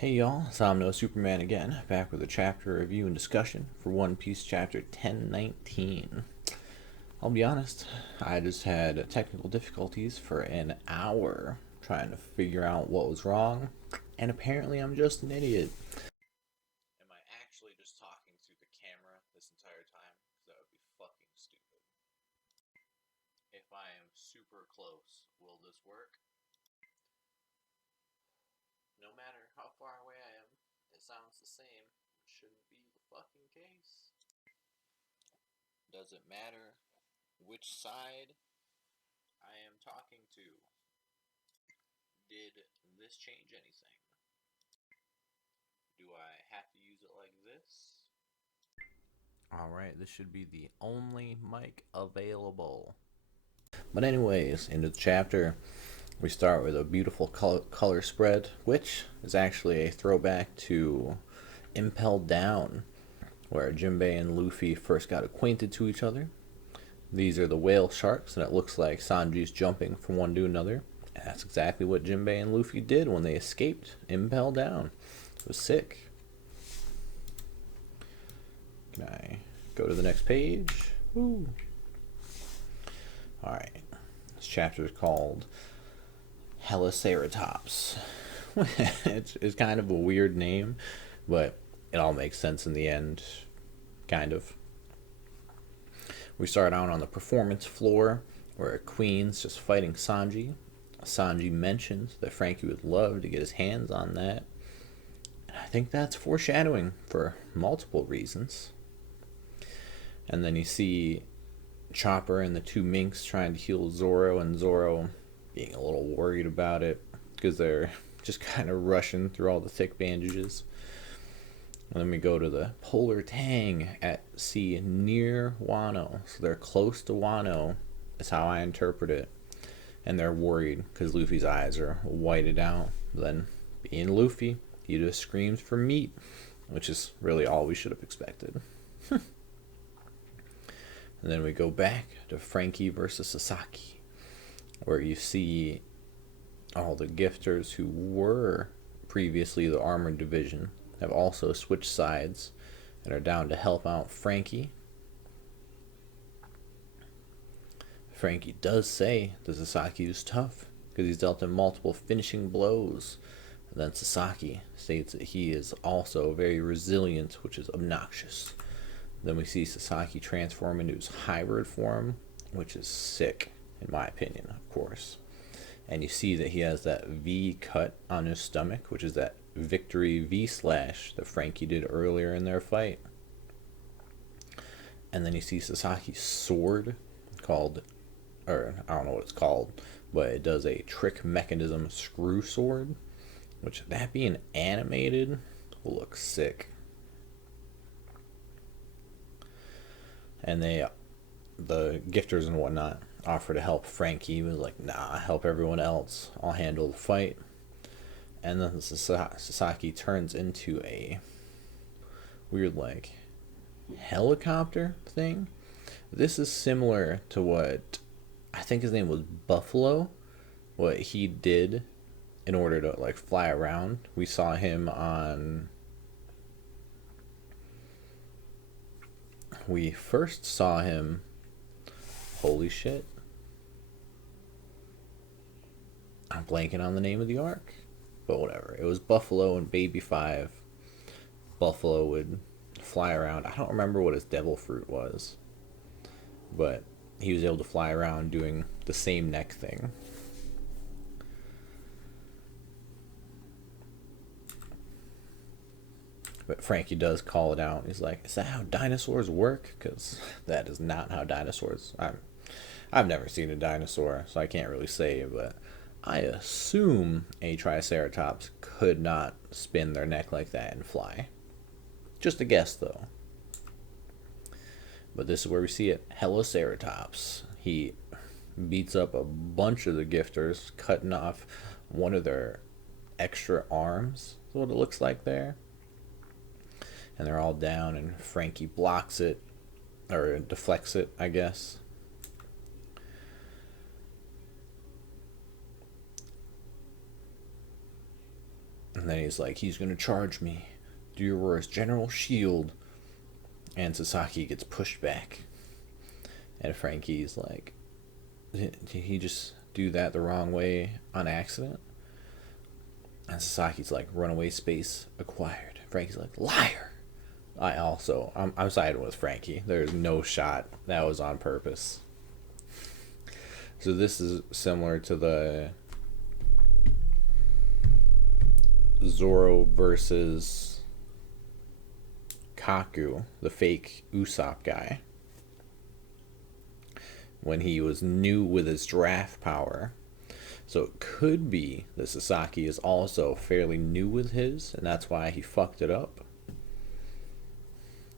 Hey y'all, it's No Superman again, back with a chapter review and discussion for One Piece chapter 1019. I'll be honest, I just had technical difficulties for an hour trying to figure out what was wrong, and apparently I'm just an idiot. Am I actually just talking through the camera this entire time? Because that would be fucking stupid. If I am super close, will this work? No matter how far away I am, it sounds the same. It shouldn't be the fucking case. Does it matter which side I am talking to? Did this change anything? Do I have to use it like this? Alright, this should be the only mic available. But anyways, into the chapter, we start with a beautiful color spread, which is actually a throwback to Impel Down, where Jinbei and Luffy first got acquainted to each other. These are the whale sharks, and it looks like Sanji's jumping from one to another. And that's exactly what Jinbei and Luffy did when they escaped Impel Down. It was sick. Can I go to the next page? Woo. Alright. This chapter is called Heliceratops. It's kind of a weird name, but it all makes sense in the end. Kind of. We start out on the performance floor where Queen's just fighting Sanji. Sanji mentions that Franky would love to get his hands on that. And I think that's foreshadowing for multiple reasons. And then you see Chopper and the two minks trying to heal Zoro, and Zoro being a little worried about it because they're just kind of rushing through all the thick bandages. And then we go to the Polar Tang at sea near Wano. So they're close to Wano, is how I interpret it. And they're worried because Luffy's eyes are whited out. But then, being Luffy, he just screams for meat, which is really all we should have expected. And then we go back to Franky versus Sasaki, where you see all the gifters who were previously the armored division have also switched sides and are down to help out Franky. Franky does say that Sasaki is tough because he's dealt him multiple finishing blows. And then Sasaki states that he is also very resilient, which is obnoxious. Then we see Sasaki transform into his hybrid form, which is sick, in my opinion, of course. And you see that he has that V cut on his stomach, which is that victory V slash that Franky did earlier in their fight. And then you see Sasaki's sword called, or I don't know what it's called, but it does a trick mechanism screw sword, which that being animated will look sick. And the gifters and whatnot, offer to help Franky. He was like, nah, help everyone else. I'll handle the fight. And then Sasaki turns into a weird, like, helicopter thing. This is similar to what, I think his name was Buffalo, what he did in order to, like, fly around. We saw him on... We first saw him... Holy shit. I'm blanking on the name of the arc. But whatever. It was Buffalo and Baby 5. Buffalo would fly around. I don't remember what his devil fruit was. But he was able to fly around doing the same neck thing. But Franky does call it out. He's like, is that how dinosaurs work? Because that is not how dinosaurs... I've never seen a dinosaur, so I can't really say, but I assume a Triceratops could not spin their neck like that and fly. Just a guess, though. But this is where we see it. Heliceratops. He beats up a bunch of the gifters, cutting off one of their extra arms. That's what it looks like there. And they're all down, and Franky blocks it, or deflects it, I guess. And then he's like, he's gonna charge me. Do your worst, General Shield. And Sasaki gets pushed back. And Franky's like, did he just do that the wrong way on accident? And Sasaki's like, runaway space acquired. Franky's like, liar. I'm siding with Franky. There's no shot that was on purpose. So this is similar to the Zoro versus Kaku, the fake Usopp guy, when he was new with his draft power. So it could be that Sasaki is also fairly new with his, and that's why he fucked it up.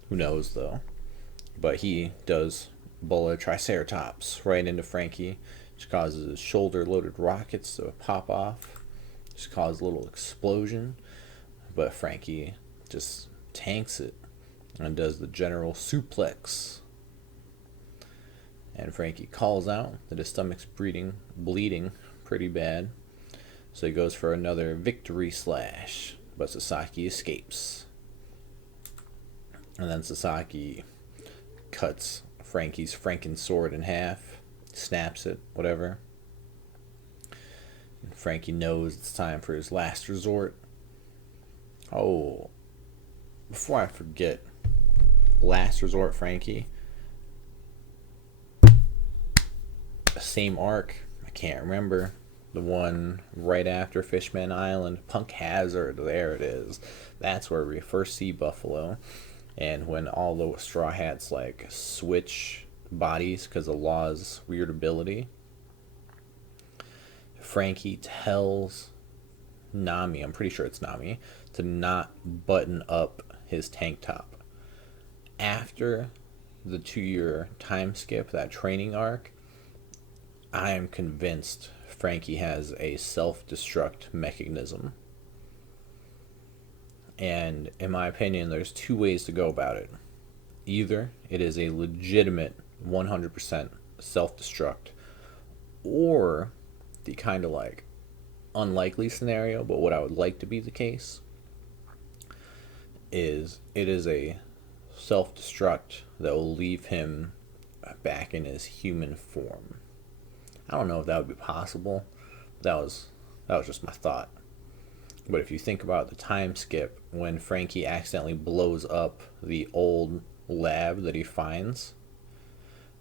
Who knows, though. But he does Bola Triceratops right into Franky, which causes his shoulder-loaded rockets to pop off. Just cause a little explosion. But Franky just tanks it and does the general suplex. And Franky calls out that his stomach's bleeding pretty bad. So he goes for another victory slash. But Sasaki escapes. And then Sasaki cuts Franky's Franken sword in half. Snaps it, whatever. And Franky knows it's time for his last resort. Oh, before I forget, last resort Franky. Same arc, I can't remember. The one right after Fishman Island, Punk Hazard, there it is. That's where we first see Buffalo. And when all the Straw Hats like switch bodies because of Law's weird ability, Franky tells Nami, I'm pretty sure it's Nami, to not button up his tank top. After the 2-year time skip, that training arc, I am convinced Franky has a self-destruct mechanism. And in my opinion, there's 2 ways to go about it. Either it is a legitimate 100% self-destruct, or the kind of like unlikely scenario, but what I would like to be the case, is it is a self-destruct that will leave him back in his human form. I don't know if that would be possible. That was just my thought. But if you think about the time skip when Franky accidentally blows up the old lab that he finds,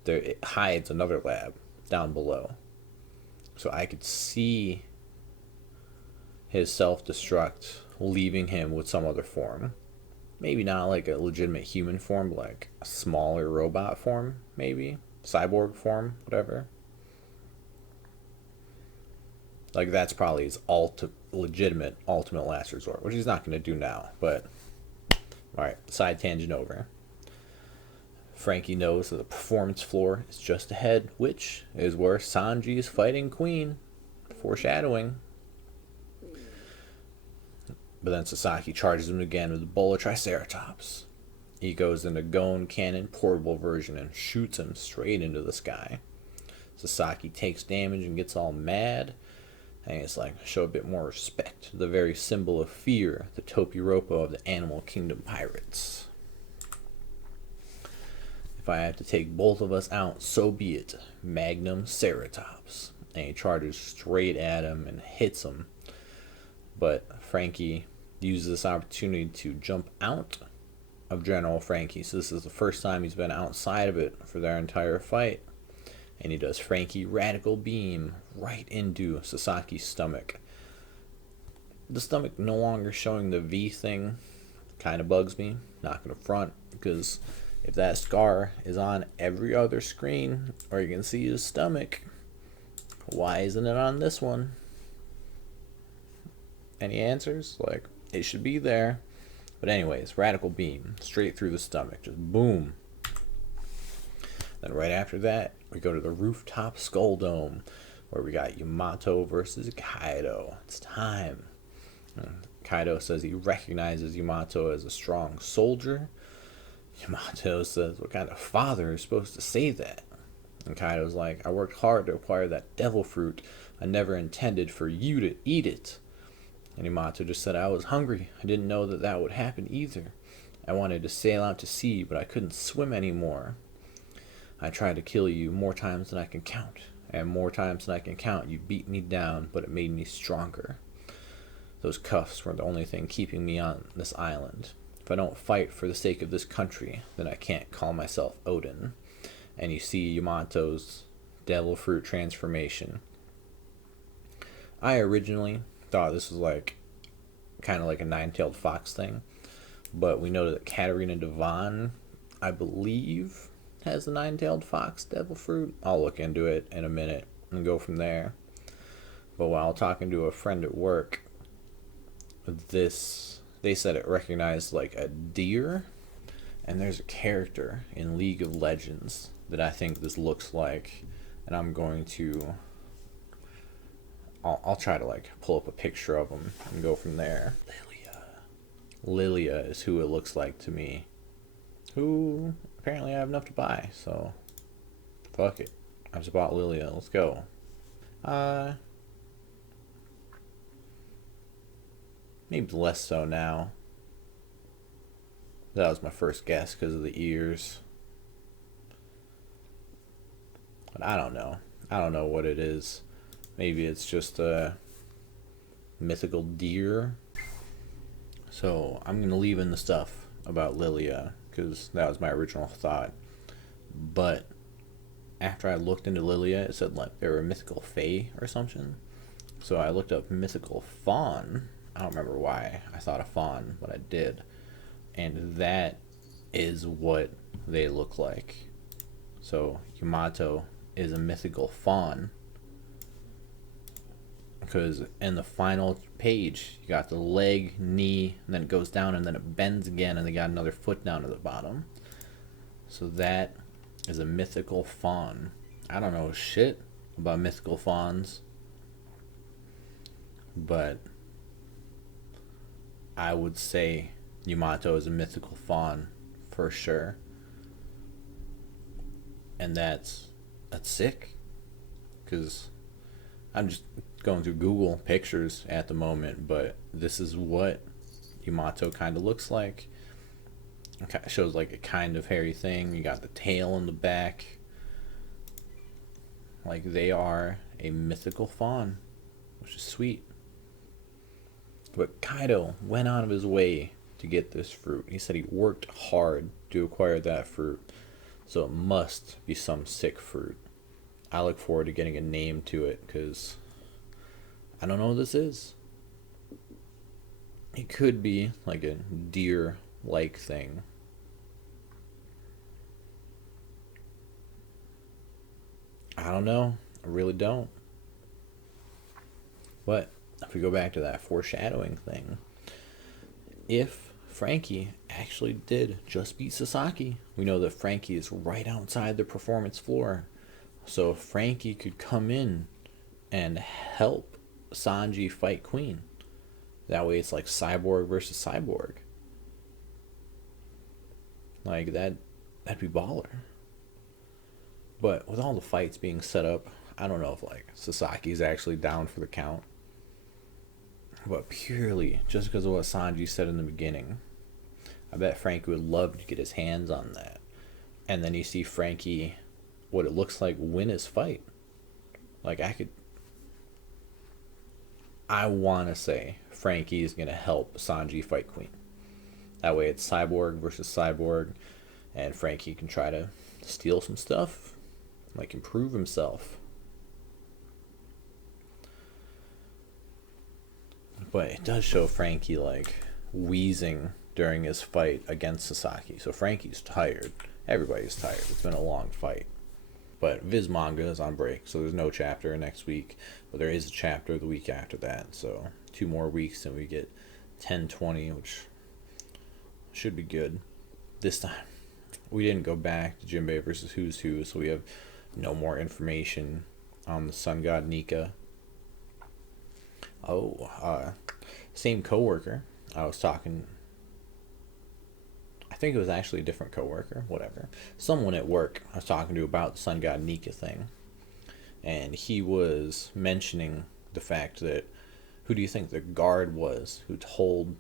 there it hides another lab down below. So I could see his self-destruct leaving him with some other form. Maybe not like a legitimate human form, but like a smaller robot form, maybe. Cyborg form, whatever. Like, that's probably his legitimate ultimate last resort, which he's not going to do now. But, alright, side tangent over. Franky knows that the performance floor is just ahead, which is where Sanji is fighting Queen. Foreshadowing. But then Sasaki charges him again with the Bola Triceratops. He goes into Gon Cannon portable version and shoots him straight into the sky. Sasaki takes damage and gets all mad. And it's like, show a bit more respect. The very symbol of fear, the Topiropo of the Animal Kingdom pirates. If I have to take both of us out, so be it. Magnum Ceratops. And he charges straight at him and hits him. But Franky uses this opportunity to jump out of General Franky. So this is the first time he's been outside of it for their entire fight. And he does Franky Radical Beam right into Sasaki's stomach. The stomach no longer showing the V thing kind of bugs me. Not going to front, because if that scar is on every other screen, or you can see his stomach, why isn't it on this one? Any answers? Like, it should be there. But anyways, Radical Beam, straight through the stomach, just boom. Then right after that, we go to the Rooftop Skull Dome, where we got Yamato versus Kaido. It's time. And Kaido says he recognizes Yamato as a strong soldier. Yamato says, what kind of father is supposed to say that? And Kaido's like, I worked hard to acquire that devil fruit. I never intended for you to eat it. And Yamato just said, I was hungry. I didn't know that that would happen either. I wanted to sail out to sea, but I couldn't swim anymore. I tried to kill you more times than I can count. And more times than I can count, you beat me down, but it made me stronger. Those cuffs were the only thing keeping me on this island. If I don't fight for the sake of this country, then I can't call myself Odin. And you see Yamato's devil fruit transformation. I originally thought this was like kind of like a nine-tailed fox thing, but we know that Katarina Devon, I believe, has the nine-tailed fox devil fruit. I'll look into it in a minute and go from there. But while talking to a friend at work, they said it recognized like a deer, and there's a character in League of Legends that I think this looks like, and I'm going to I'll try to like pull up a picture of him and go from there. Lilia is who it looks like to me. Who apparently I have enough to buy, so fuck it. I just bought Lilia. Let's go. Maybe less so now. That was my first guess because of the ears. But I don't know. I don't know what it is. Maybe it's just a mythical deer. So I'm going to leave in the stuff about Lilia because that was my original thought. But after I looked into Lilia, it said like they were a mythical fae or something. So I looked up mythical fawn. I don't remember why I thought of fawn, but I did. And that is what they look like. So Yamato is a mythical fawn. Because in the final page, you got the leg, knee, and then it goes down, and then it bends again, and they got another foot down to the bottom. So that is a mythical fawn. I don't know shit about mythical fawns, but I would say Yamato is a mythical fawn for sure. And that's sick, because I'm just going through Google pictures at the moment, but this is what Yamato kind of looks like. It shows like a kind of hairy thing. You got the tail in the back. Like they are a mythical fawn, which is sweet. But Kaido went out of his way to get this fruit. He said he worked hard to acquire that fruit, so it must be some sick fruit. I look forward to getting a name to it, because I don't know what this is. It could be like a deer-like thing. I don't know. I really don't. But if we go back to that foreshadowing thing, if Franky actually did just beat Sasaki, we know that Franky is right outside the performance floor. So if Franky could come in and help Sanji fight Queen, that way it's like cyborg versus cyborg. Like that'd be baller. But with all the fights being set up, I don't know if like Sasaki's actually down for the count. But purely just because of what Sanji said in the beginning, I bet Franky would love to get his hands on that. And then you see Franky, what it looks like, win his fight. Like I want to say Franky is going to help Sanji fight Queen. That way it's cyborg versus cyborg, and Franky can try to steal some stuff, like improve himself. But it does show Franky like wheezing during his fight against Sasaki. So Franky's tired. Everybody's tired. It's been a long fight. But Viz Manga is on break, so there's no chapter next week. But there is a chapter the week after that. So 2 more weeks and we get 10/20, which should be good. This time, we didn't go back to Jinbei versus Who's Who, so we have no more information on the Sun God Nika. Same coworker. I was talking. I think it was actually a different coworker. Whatever. Someone at work I was talking to about the Sun God Nika thing, and he was mentioning the fact that Who do you think the guard was who told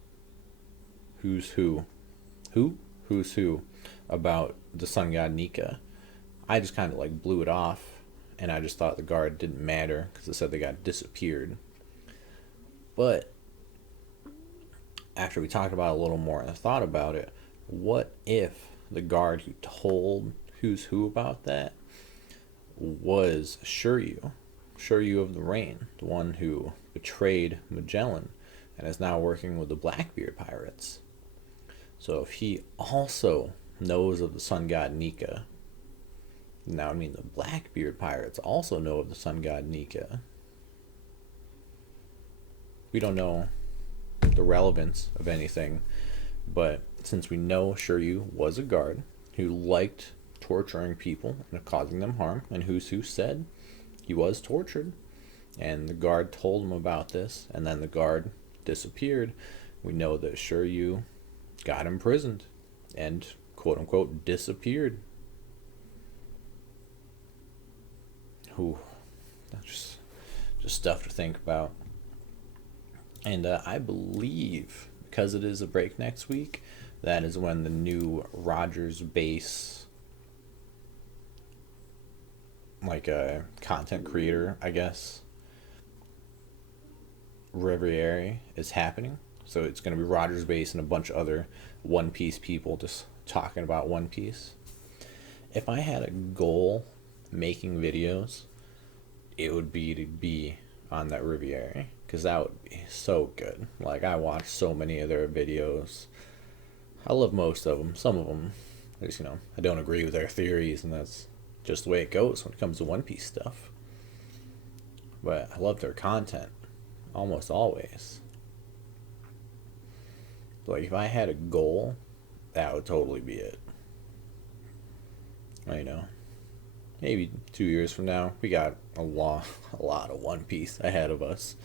who's who? Who? Who's who about the sun god Nika? I just kind of like blew it off, and I just thought the guard didn't matter because it said the guy disappeared. But after we talked about it a little more and I thought about it, what if the guard who told who's who about that was Shiryu of the Rain, the one who betrayed Magellan and is now working with the Blackbeard pirates? So if he also knows of the sun god Nika, now I mean the Blackbeard pirates also know of the sun god Nika. We don't know the relevance of anything, but since we know Shiryu was a guard who liked torturing people and causing them harm, and who said he was tortured, and the guard told him about this, and then the guard disappeared, we know that Shiryu got imprisoned and quote unquote disappeared. Ooh, that's just stuff to think about. And I believe, because it is a break next week, that is when the new RogersBase, like a content creator, I guess, Reverie is happening. So it's going to be RogersBase and a bunch of other One Piece people just talking about One Piece. If I had a goal making videos, it would be to be on that Reverie, because that would be so good. Like, I watch so many of their videos. I love most of them. Some of them, just, I don't agree with their theories, and that's just the way it goes when it comes to One Piece stuff. But I love their content, almost always. Like, if I had a goal, that would totally be it. Maybe 2 years from now, we got a lot of One Piece ahead of us,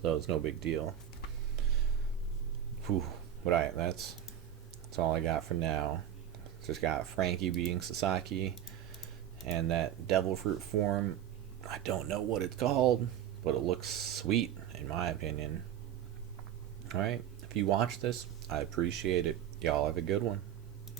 so it's no big deal. Whew. But that's all I got for now. Just got Franky beating Sasaki, and that devil fruit form. I don't know what it's called, but it looks sweet in my opinion. Alright, if you watch this, I appreciate it. Y'all have a good one.